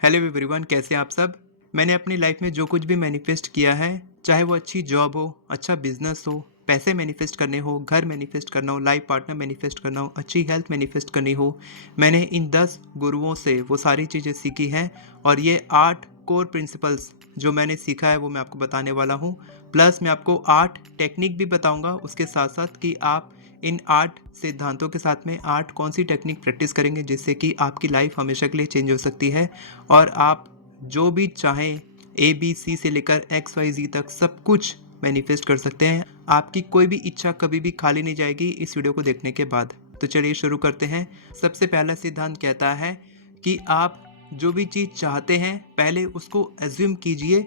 Hello everyone, कैसे हैं आप सब। मैंने अपनी लाइफ में जो कुछ भी मैनिफेस्ट किया है, चाहे वो अच्छी जॉब हो, अच्छा बिजनेस हो, पैसे मैनिफेस्ट करने हो, घर मैनिफेस्ट करना हो, लाइफ पार्टनर मैनिफेस्ट करना हो, अच्छी हेल्थ मैनिफेस्ट करनी हो, मैंने इन 10 गुरुओं से वो सारी चीज़ें सीखी हैं। और ये 8 कोर प्रिंसिपल्स जो मैंने सीखा है वो मैं आपको बताने वाला हूँ। प्लस मैं आपको 8 टेक्निक भी बताऊँगा उसके साथ साथ कि आप इन 8 सिद्धांतों के साथ में 8 कौन सी टेक्निक प्रैक्टिस करेंगे जिससे कि आपकी लाइफ हमेशा के लिए चेंज हो सकती है और आप जो भी चाहें ABC से लेकर XYZ तक सब कुछ मैनिफेस्ट कर सकते हैं। आपकी कोई भी इच्छा कभी भी खाली नहीं जाएगी इस वीडियो को देखने के बाद। तो चलिए शुरू करते हैं। सबसे पहला सिद्धांत कहता है कि आप जो भी चीज़ चाहते हैं पहले उसको एज्यूम कीजिए,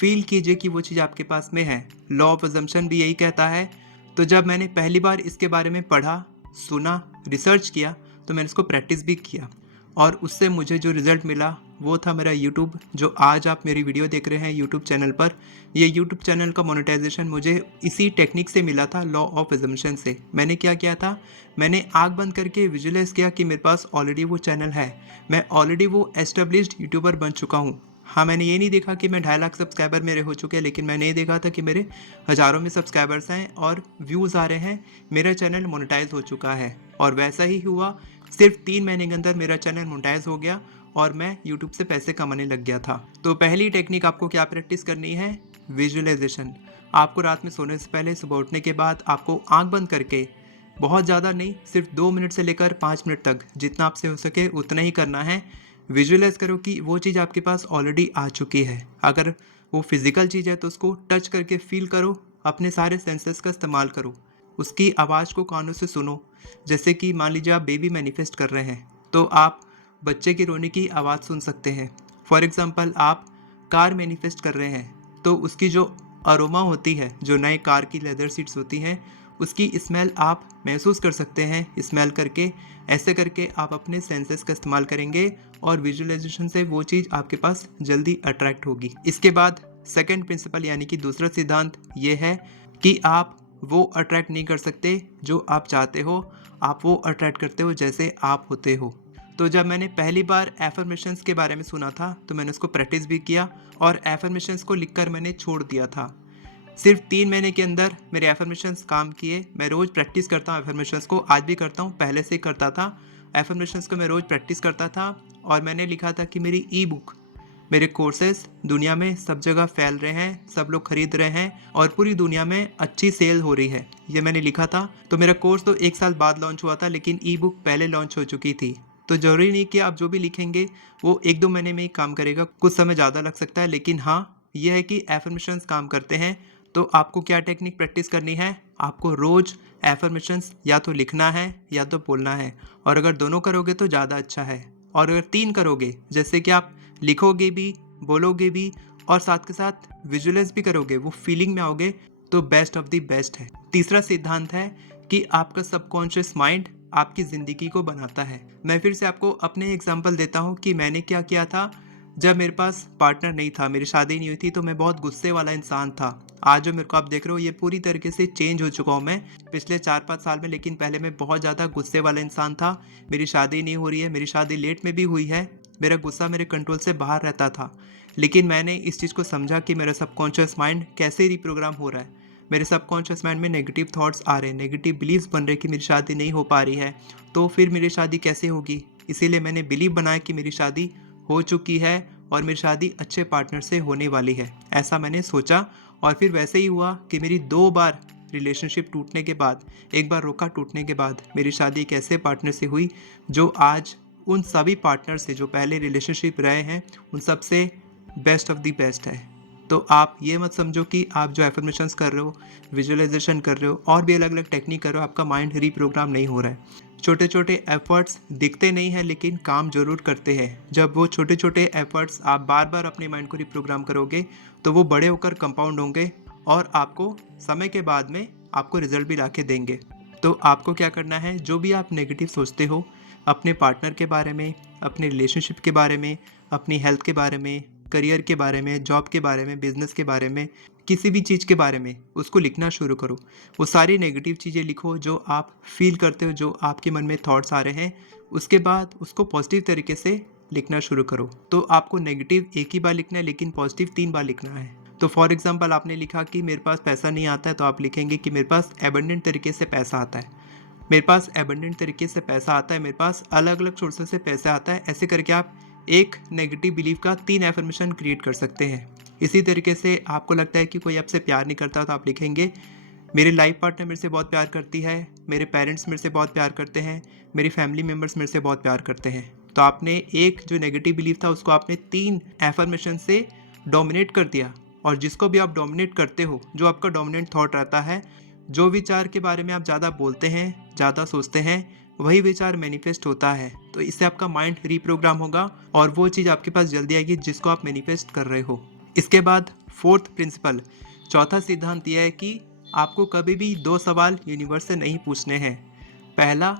फील कीजिए कि वो चीज़ आपके पास में है। लॉ ऑफ अजम्पशन भी यही कहता है। तो जब मैंने पहली बार इसके बारे में पढ़ा, सुना, रिसर्च किया, तो मैंने इसको प्रैक्टिस भी किया और उससे मुझे जो रिज़ल्ट मिला वो था मेरा यूट्यूब। जो आज आप मेरी वीडियो देख रहे हैं यूट्यूब चैनल पर, ये यूट्यूब चैनल का मोनेटाइजेशन मुझे इसी टेक्निक से मिला था, लॉ ऑफ अजम्पशन से। मैंने क्या किया था, मैंने आँख बंद करके विजुअलाइज किया कि मेरे पास ऑलरेडी वो चैनल है, मैं ऑलरेडी वो एस्टेब्लिश्ड यूट्यूबर बन चुका हूँ। हाँ, मैंने ये नहीं देखा कि मैं 2.5 लाख सब्सक्राइबर मेरे हो चुके हैं, लेकिन मैंने ये देखा था कि मेरे हज़ारों में सब्सक्राइबर्स हैं और व्यूज़ आ रहे हैं, मेरा चैनल मोनेटाइज हो चुका है। और वैसा ही हुआ, सिर्फ 3 महीने के अंदर मेरा चैनल मोनेटाइज हो गया और मैं यूट्यूब से पैसे कमाने लग गया था। तो पहली टेक्निक आपको क्या प्रैक्टिस करनी है, विजुअलाइजेशन। आपको रात में सोने से पहले, सुबह उठने के बाद आपको आंख बंद करके, बहुत ज़्यादा नहीं, सिर्फ 2 मिनट से लेकर 5 मिनट तक जितना आपसे हो सके उतना ही करना है। विजुअलाइज करो कि वो चीज़ आपके पास ऑलरेडी आ चुकी है। अगर वो फिज़िकल चीज़ है तो उसको टच करके फील करो, अपने सारे सेंसेस का इस्तेमाल करो, उसकी आवाज़ को कानों से सुनो। जैसे कि मान लीजिए आप बेबी मैनिफेस्ट कर रहे हैं तो आप बच्चे की रोने की आवाज़ सुन सकते हैं। फॉर एग्ज़ाम्पल आप कार मैनिफेस्ट कर रहे हैं तो उसकी जो अरोमा होती है, जो नए कार की लेदर सीट्स होती हैं, उसकी स्मेल आप महसूस कर सकते हैं स्मेल करके। ऐसे करके आप अपने सेंसेस का इस्तेमाल करेंगे और विजुअलाइजेशन से वो चीज़ आपके पास जल्दी अट्रैक्ट होगी। इसके बाद सेकंड प्रिंसिपल यानी कि दूसरा सिद्धांत ये है कि आप वो अट्रैक्ट नहीं कर सकते जो आप चाहते हो, आप वो अट्रैक्ट करते हो जैसे आप होते हो। तो जब मैंने पहली बार एफर्मेशंस के बारे में सुना था तो मैंने उसको प्रैक्टिस भी किया और एफर्मेशंस को लिखकर मैंने छोड़ दिया था। सिर्फ 3 महीने के अंदर मेरे एफर्मेशंस काम किए। मैं रोज़ प्रैक्टिस करता हूँ एफर्मेशंस को, आज भी करता हूँ, पहले से करता था। एफर्मेशंस को मैं रोज़ प्रैक्टिस करता था और मैंने लिखा था कि मेरी ई बुक, मेरे कोर्सेज दुनिया में सब जगह फैल रहे हैं, सब लोग खरीद रहे हैं और पूरी दुनिया में अच्छी सेल हो रही है, ये मैंने लिखा था। तो मेरा कोर्स तो 1 साल बाद लॉन्च हुआ था, लेकिन ई बुक पहले लॉन्च हो चुकी थी। तो ज़रूरी नहीं कि आप जो भी लिखेंगे वो 1-2 महीने में ही काम करेगा, कुछ समय ज़्यादा लग सकता है। लेकिन हाँ, यह है कि एफर्मेशंस काम करते हैं। तो आपको क्या टेक्निक प्रैक्टिस करनी है, आपको रोज़ एफर्मेशंस या तो लिखना है या तो बोलना है। और अगर दोनों करोगे तो ज़्यादा अच्छा है। और अगर 3 करोगे, जैसे कि आप लिखोगे भी, बोलोगे भी और साथ के साथ विजुअलाइज भी करोगे, वो फीलिंग में आओगे, तो बेस्ट ऑफ द बेस्ट है। तीसरा सिद्धांत है कि आपका सबकॉन्शियस माइंड आपकी ज़िंदगी को बनाता है। मैं फिर से आपको अपने एग्जांपल देता हूँ कि मैंने क्या किया था। जब मेरे पास पार्टनर नहीं था, मेरी शादी नहीं हुई थी, तो मैं बहुत गुस्से वाला इंसान था। आज जो मेरे को आप देख रहे हो, ये पूरी तरीके से चेंज हो चुका हूँ मैं पिछले 4-5 साल में। लेकिन पहले मैं बहुत ज़्यादा गुस्से वाला इंसान था। मेरी शादी नहीं हो रही है, मेरी शादी लेट में भी हुई है, मेरा गुस्सा मेरे कंट्रोल से बाहर रहता था। लेकिन मैंने इस चीज़ को समझा कि मेरा सबकॉन्शियस माइंड कैसे रिप्रोग्राम हो रहा है। मेरे सबकॉन्शियस माइंड में नेगेटिव थॉट्स आ रहे हैं, नेगेटिव बिलीव्स बन रहे हैं कि मेरी शादी नहीं हो पा रही है, तो फिर मेरी शादी कैसे होगी। इसीलिए मैंने बिलीव बनाया कि मेरी शादी हो चुकी है और मेरी शादी अच्छे पार्टनर से होने वाली है, ऐसा मैंने सोचा। और फिर वैसे ही हुआ कि मेरी 2 बार रिलेशनशिप टूटने के बाद, एक बार रोका टूटने के बाद, मेरी शादी एक ऐसे पार्टनर से हुई जो आज उन सभी पार्टनर से जो पहले रिलेशनशिप रहे हैं उन सब से बेस्ट ऑफ द बेस्ट है। तो आप ये मत समझो कि आप जो एफर्मेशंस कर रहे हो, विजुअलाइजेशन कर रहे हो और भी अलग अलग टेक्निक कर रहे हो, आपका माइंड रीप्रोग्राम नहीं हो रहा है। छोटे छोटे एफर्ट्स दिखते नहीं हैं लेकिन काम जरूर करते हैं। जब वो छोटे छोटे एफर्ट्स आप बार बार अपने माइंड को रिप्रोग्राम करोगे तो वो बड़े होकर कंपाउंड होंगे और आपको समय के बाद में आपको रिजल्ट भी ला के देंगे। तो आपको क्या करना है, जो भी आप नेगेटिव सोचते हो अपने पार्टनर के बारे में, अपने रिलेशनशिप के बारे में, अपनी हेल्थ के बारे में, करियर के बारे में, जॉब के बारे में, बिजनेस के बारे में, किसी भी चीज़ के बारे में, उसको लिखना शुरू करो। वो सारी नेगेटिव चीज़ें लिखो जो आप फील करते हो, जो आपके मन में थॉट्स आ रहे हैं। उसके बाद उसको पॉजिटिव तरीके से लिखना शुरू करो। तो आपको नेगेटिव एक ही बार लिखना है लेकिन पॉजिटिव 3 बार लिखना है। तो फॉर एग्जांपल आपने लिखा कि मेरे पास पैसा नहीं आता है, तो आप लिखेंगे कि मेरे पास एबंडेंट तरीके से पैसा आता है, मेरे पास एबंडेंट तरीके से पैसा आता है, मेरे पास अलग अलग सोर्सेस से पैसा आता है। ऐसे करके आप एक नेगेटिव बिलीफ का 3 एफर्मेशन क्रिएट कर सकते हैं। इसी तरीके से आपको लगता है कि कोई आपसे प्यार नहीं करता, तो आप लिखेंगे मेरी लाइफ पार्टनर मेरे से बहुत प्यार करती है, मेरे पेरेंट्स मेरे से बहुत प्यार करते हैं, मेरी फैमिली मेम्बर्स मेरे से बहुत प्यार करते हैं। तो आपने एक जो नेगेटिव बिलीफ था उसको आपने 3 एफर्मेशन से डोमिनेट कर दिया। और जिसको भी आप डोमिनेट करते हो, जो आपका डोमिनेंट थॉट रहता है, जो विचार के बारे में आप ज़्यादा बोलते हैं, ज़्यादा सोचते हैं, वही विचार मैनिफेस्ट होता है। तो इससे आपका माइंड रीप्रोग्राम होगा और वो चीज़ आपके पास जल्दी आएगी जिसको आप मैनिफेस्ट कर रहे हो। इसके बाद फोर्थ प्रिंसिपल, चौथा सिद्धांत यह है कि आपको कभी भी 2 सवाल यूनिवर्स से नहीं पूछने हैं। पहला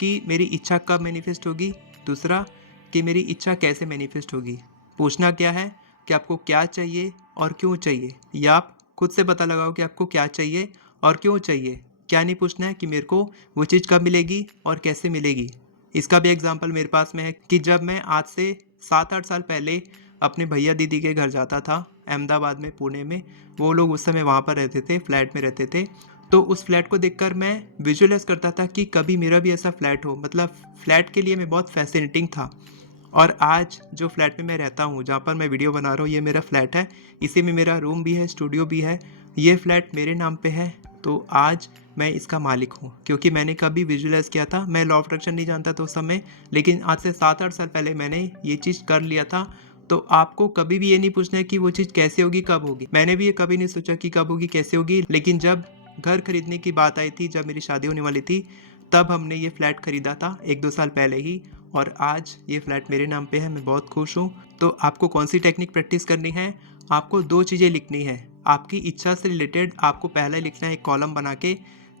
कि मेरी इच्छा कब मैनिफेस्ट होगी, दूसरा कि मेरी इच्छा कैसे मैनिफेस्ट होगी। पूछना क्या है कि आपको क्या चाहिए और क्यों चाहिए, या आप खुद से पता लगाओ कि आपको क्या चाहिए और क्यों चाहिए। क्या नहीं पूछना है कि मेरे को वो चीज़ कब मिलेगी और कैसे मिलेगी। इसका भी एग्जांपल मेरे पास में है कि जब मैं आज से 7-8 साल पहले अपने भैया दीदी के घर जाता था अहमदाबाद में, पुणे में, वो लोग उस समय वहाँ पर रहते थे, फ्लैट में रहते थे। तो उस फ्लैट को देखकर मैं विजुअलाइज करता था कि कभी मेरा भी ऐसा फ्लैट हो। मतलब फ्लैट के लिए मैं बहुत फैसिनेटिंग था। और आज जो फ्लैट में मैं रहता हूँ, जहाँ पर मैं वीडियो बना रहा हूँ, ये मेरा फ्लैट है। इसी में मेरा रूम भी है, स्टूडियो भी है। ये फ्लैट मेरे नाम पे है। तो आज मैं इसका मालिक हूँ क्योंकि मैंने कभी विजुअलाइज किया था। मैं लॉ ऑफ अट्रैक्शन नहीं जानता था उस समय, लेकिन आज से 7-8 साल पहले मैंने ये चीज़ कर लिया था। तो आपको कभी भी ये नहीं पूछना है कि वो चीज़ कैसे होगी, कब होगी। मैंने भी ये कभी नहीं सोचा कि कब होगी, कैसे होगी, लेकिन जब घर खरीदने की बात आई थी, जब मेरी शादी होने वाली थी, तब हमने ये फ्लैट खरीदा था 1-2 साल पहले ही। और आज ये फ्लैट मेरे नाम पे है, मैं बहुत खुश हूँ। तो आपको कौन सी टेक्निक प्रैक्टिस करनी है? आपको 2 चीज़ें लिखनी है। आपकी इच्छा से रिलेटेड आपको पहले लिखना है एक कॉलम बना के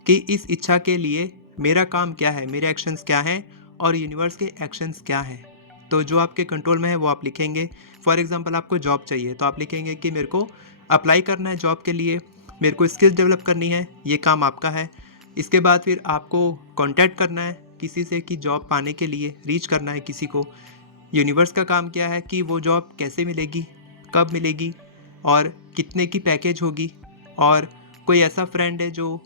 कि इस इच्छा के लिए मेरा काम क्या है, मेरे एक्शंस क्या हैं और यूनिवर्स के एक्शंस क्या हैं। तो जो आपके कंट्रोल में है वो आप लिखेंगे। फॉर एग्जांपल आपको जॉब चाहिए, तो आप लिखेंगे कि मेरे को अप्लाई करना है जॉब के लिए, मेरे को स्किल्स डेवलप करनी है, ये काम आपका है। इसके बाद फिर आपको कांटेक्ट करना है किसी से कि जॉब पाने के लिए रीच करना है किसी को। यूनिवर्स का काम क्या है कि वो जॉब कैसे मिलेगी, कब मिलेगी और कितने की पैकेज होगी। और कोई ऐसा फ्रेंड है जो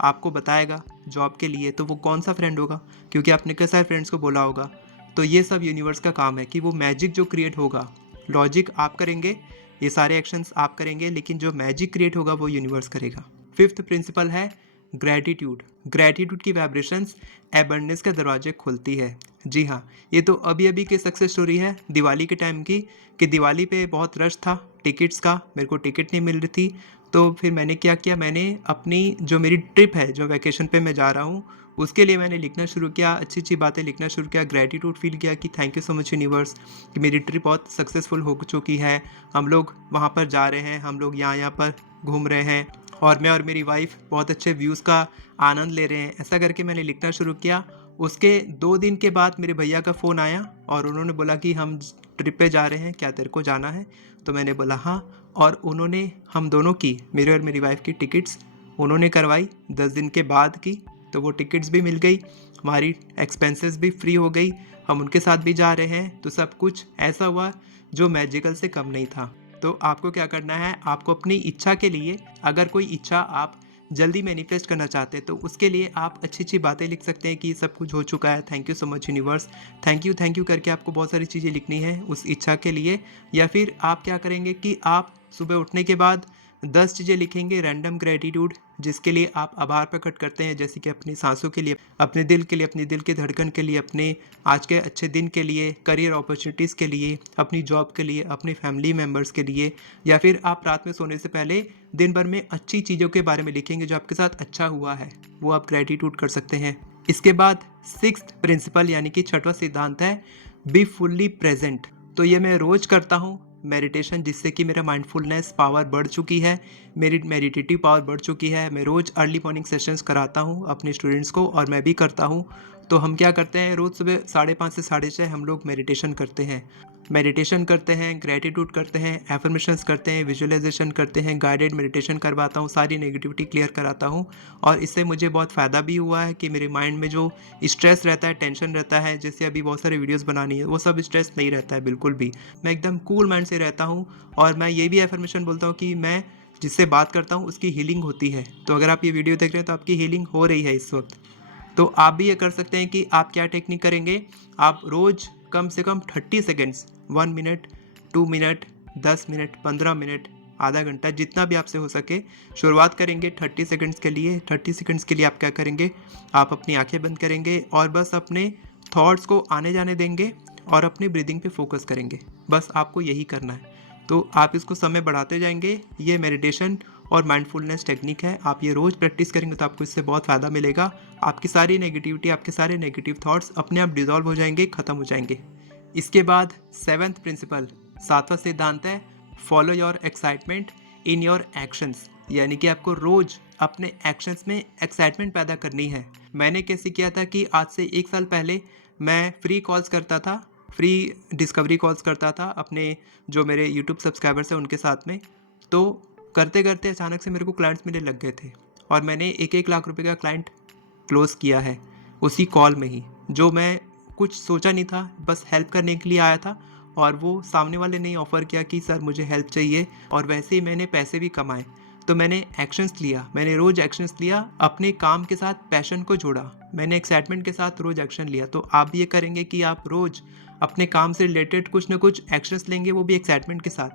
आपको बताएगा जॉब के लिए, तो वो कौन सा फ्रेंड होगा, क्योंकि आपने कई सारे फ्रेंड्स को बोला होगा। तो ये सब यूनिवर्स का काम है कि वो मैजिक जो क्रिएट होगा, लॉजिक आप करेंगे, ये सारे एक्शंस आप करेंगे, लेकिन जो मैजिक क्रिएट होगा वो यूनिवर्स करेगा। फिफ्थ प्रिंसिपल है ग्रैटिट्यूड। ग्रैटिट्यूड की वाइब्रेशंस एबंडेंस के दरवाजे खोलती है। जी हाँ, ये तो अभी अभी की सक्सेस स्टोरी है दिवाली के टाइम की, कि दिवाली पे बहुत रश था टिकट्स का, मेरे को टिकट नहीं मिल रही थी। तो फिर मैंने क्या किया, मैंने अपनी जो मेरी ट्रिप है, जो वैकेशन पे मैं जा रहा हूँ, उसके लिए मैंने लिखना शुरू किया, अच्छी अच्छी बातें लिखना शुरू किया, ग्रैटिट्यूड फील किया कि thank you so much universe कि मेरी ट्रिप बहुत सक्सेसफुल हो चुकी है। हम लोग वहाँ पर जा रहे हैं, हम लोग यहाँ पर घूम रहे हैं और मैं और मेरी वाइफ बहुत अच्छे व्यूज़ का आनंद ले रहे हैं। ऐसा करके मैंने लिखना शुरू किया। उसके 2 दिन के बाद मेरे भैया का फ़ोन आया और उन्होंने बोला कि हम ट्रिप पे जा रहे हैं, क्या तेरे को जाना है? तो मैंने बोला हाँ। और उन्होंने हम दोनों की, मेरे और मेरी वाइफ की टिकट्स उन्होंने करवाई 10 दिन के बाद की। तो वो टिकट्स भी मिल गई, हमारी एक्सपेंसेस भी फ्री हो गई, हम उनके साथ भी जा रहे हैं। तो सब कुछ ऐसा हुआ जो मैजिकल से कम नहीं था। तो आपको क्या करना है, आपको अपनी इच्छा के लिए, अगर कोई इच्छा आप जल्दी मैनिफेस्ट करना चाहते हैं तो उसके लिए आप अच्छी अच्छी बातें लिख सकते हैं कि सब कुछ हो चुका है, thank you so much universe, thank you करके आपको बहुत सारी चीज़ें लिखनी है उस इच्छा के लिए। या फिर आप क्या करेंगे कि आप सुबह उठने के बाद 10 चीज़ें लिखेंगे रैंडम ग्रेटिट्यूड, जिसके लिए आप आभार प्रकट करते हैं, जैसे कि अपनी सांसों के लिए, अपने दिल के लिए, अपनी दिल की धड़कन के लिए, अपने आज के अच्छे दिन के लिए, करियर अपॉर्चुनिटीज़ के लिए, अपनी जॉब के लिए, अपनी फैमिली मेम्बर्स के लिए। या फिर आप रात में सोने से पहले दिन भर में अच्छी चीज़ों के बारे में लिखेंगे जो आपके साथ अच्छा हुआ है, वो आप ग्रेटिट्यूड कर सकते हैं। इसके बाद 6th प्रिंसिपल यानी कि 6वां सिद्धांत है बी फुल्ली प्रेजेंट। तो ये मैं रोज़ करता हूँ मेडिटेशन, जिससे कि मेरा माइंडफुलनेस पावर बढ़ चुकी है, मेरी मेडिटेटिव पावर बढ़ चुकी है। मैं रोज़ अर्ली मॉर्निंग सेशंस कराता हूँ अपने स्टूडेंट्स को और मैं भी करता हूँ। तो हम क्या करते हैं, रोज़ सुबह 5:30 से 6:30 हम लोग मेडिटेशन करते हैं। मेडिटेशन करते हैं, ग्रैटिट्यूड करते हैं, एफर्मेशंस करते हैं, विजुअलाइजेशन करते हैं, गाइडेड मेडिटेशन करवाता हूँ, सारी नेगेटिविटी क्लियर कराता हूँ। और इससे मुझे बहुत फ़ायदा भी हुआ है कि मेरे माइंड में जो स्ट्रेस रहता है, टेंशन रहता है, जैसे अभी बहुत सारे वीडियोस बनानी है, वो सब स्ट्रेस नहीं रहता है बिल्कुल भी। मैं एकदम कूल माइंड से रहता हूँ। और मैं ये भी एफर्मेशन बोलता हूँ कि मैं जिससे बात करता हूँ उसकी हीलिंग होती है। तो अगर आप ये वीडियो देख रहे हैं तो आपकी हीलिंग हो रही है इस वक्त। तो आप भी ये कर सकते हैं कि आप क्या टेक्निक करेंगे, आप रोज़ कम से कम 30 seconds, 1 minute, 2 minute, 10 minute, 15 minute, आधा घंटा, जितना भी आपसे हो सके शुरुआत करेंगे 30 सेकेंड्स के लिए। 30 सेकेंड्स के लिए आप क्या करेंगे, आप अपनी आंखें बंद करेंगे और बस अपने थॉट्स को आने जाने देंगे और अपनी ब्रीदिंग पे फोकस करेंगे। बस आपको यही करना है। तो आप इसको समय बढ़ाते जाएंगे। ये मेडिटेशन और माइंडफुलनेस टेक्निक है, आप ये रोज़ प्रैक्टिस करेंगे तो आपको इससे बहुत फ़ायदा मिलेगा। आपकी सारी नेगेटिविटी, आपके सारे नेगेटिव थॉट्स अपने आप डिज़ोल्व हो जाएंगे, ख़त्म हो जाएंगे। इसके बाद 7th प्रिंसिपल, 7वां सिद्धांत है, follow your excitement in your actions. यानी कि आपको रोज़ अपने एक्शंस में एक्साइटमेंट पैदा करनी है। मैंने कैसे किया था कि आज से 1 साल पहले मैं फ्री कॉल्स करता था, फ्री डिस्कवरी कॉल्स करता था अपने जो मेरे यूट्यूब सब्सक्राइबर्स हैं उनके साथ में। तो करते करते अचानक से मेरे को क्लाइंट्स मिलने लग गए थे और मैंने 1-1 लाख रुपए का क्लाइंट क्लोज़ किया है उसी कॉल में ही। जो मैं कुछ सोचा नहीं था, बस हेल्प करने के लिए आया था और वो सामने वाले ने ऑफ़र किया कि सर मुझे हेल्प चाहिए, और वैसे ही मैंने पैसे भी कमाए। तो मैंने एक्शंस लिया, मैंने रोज़ एक्शंस लिया, अपने काम के साथ पैशन को जोड़ा, मैंने एक्साइटमेंट के साथ रोज़ एक्शन लिया। तो आप भी ये करेंगे कि आप रोज़ अपने काम से रिलेटेड कुछ ना कुछ एक्शंस लेंगे, वो भी एक्साइटमेंट के साथ,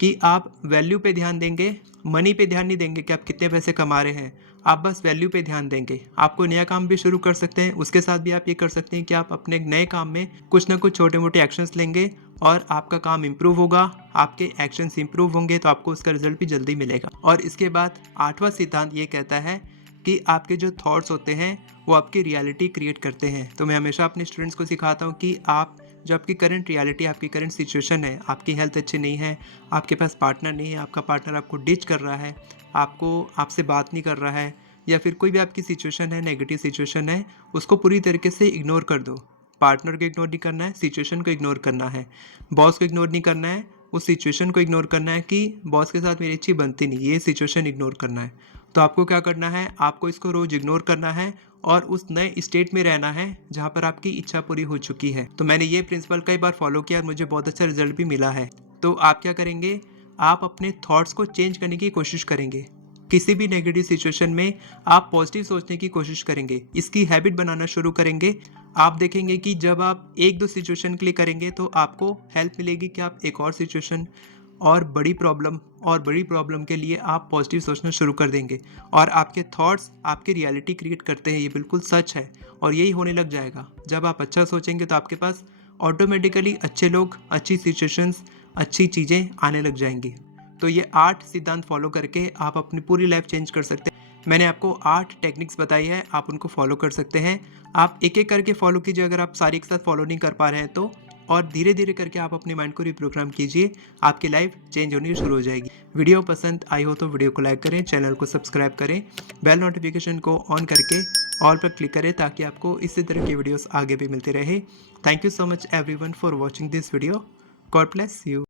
कि आप वैल्यू पे ध्यान देंगे, मनी पे ध्यान नहीं देंगे कि आप कितने पैसे कमा रहे हैं, आप बस वैल्यू पे ध्यान देंगे। आपको नया काम भी शुरू कर सकते हैं, उसके साथ भी आप ये कर सकते हैं कि आप अपने नए काम में कुछ ना कुछ छोटे मोटे एक्शंस लेंगे और आपका काम इम्प्रूव होगा, आपके एक्शंस इम्प्रूव होंगे तो आपको उसका रिजल्ट भी जल्दी मिलेगा। और इसके बाद 8वां सिद्धांत ये कहता है कि आपके जो थॉट्स होते हैं वो आपकी रियलिटी क्रिएट करते हैं। तो मैं हमेशा अपने स्टूडेंट्स को सिखाता हूँ कि आप जो आपकी करंट रियलिटी, आपकी करंट सिचुएशन है, आपकी हेल्थ अच्छी नहीं है, आपके पास पार्टनर नहीं है, आपका पार्टनर आपको डिच कर रहा है, आपसे बात नहीं कर रहा है, या फिर कोई भी आपकी सिचुएशन है, नेगेटिव सिचुएशन है, उसको पूरी तरीके से इग्नोर कर दो। पार्टनर को इग्नोर नहीं करना है, सिचुएशन को इग्नोर करना है, बॉस को इग्नोर नहीं करना है, उस सिचुएशन को इग्नोर करना है कि बॉस के साथ मेरी अच्छी बनती नहीं, ये सिचुएशन इग्नोर करना है। तो आपको क्या करना है, आपको इसको रोज़ इग्नोर करना है और उस नए स्टेट में रहना है जहाँ पर आपकी इच्छा पूरी हो चुकी है। तो मैंने ये प्रिंसिपल कई बार फॉलो किया और मुझे बहुत अच्छा रिजल्ट भी मिला है। तो आप क्या करेंगे, आप अपने थॉट्स को चेंज करने की कोशिश करेंगे। किसी भी नेगेटिव सिचुएशन में आप पॉजिटिव सोचने की कोशिश करेंगे, इसकी हैबिट बनाना शुरू करेंगे। आप देखेंगे कि जब आप 1-2 सिचुएशन के लिए करेंगे तो आपको हेल्प मिलेगी कि आप एक और सिचुएशन और बड़ी प्रॉब्लम के लिए आप पॉजिटिव सोचना शुरू कर देंगे। और आपके थॉट्स आपकी रियलिटी क्रिएट करते हैं, ये बिल्कुल सच है और यही होने लग जाएगा। जब आप अच्छा सोचेंगे तो आपके पास ऑटोमेटिकली अच्छे लोग, अच्छी सिचुएशंस, अच्छी चीज़ें आने लग जाएंगी। तो ये 8 सिद्धांत फॉलो करके आप अपनी पूरी लाइफ चेंज कर सकते हैं। मैंने आपको 8 टेक्निक्स बताई है, आप उनको फॉलो कर सकते हैं। आप एक एक करके फॉलो कीजिए अगर आप सारी एक साथ फॉलो नहीं कर पा रहे हैं तो, और धीरे धीरे करके आप अपने माइंड को रिप्रोग्राम कीजिए, आपकी लाइफ चेंज होनी शुरू हो जाएगी। वीडियो पसंद आई हो तो वीडियो को लाइक करें, चैनल को सब्सक्राइब करें, बेल नोटिफिकेशन को ऑन करके ऑल पर क्लिक करें ताकि आपको इसी तरह की वीडियोस आगे भी मिलते रहे। Thank you so much everyone for watching this video. God bless you.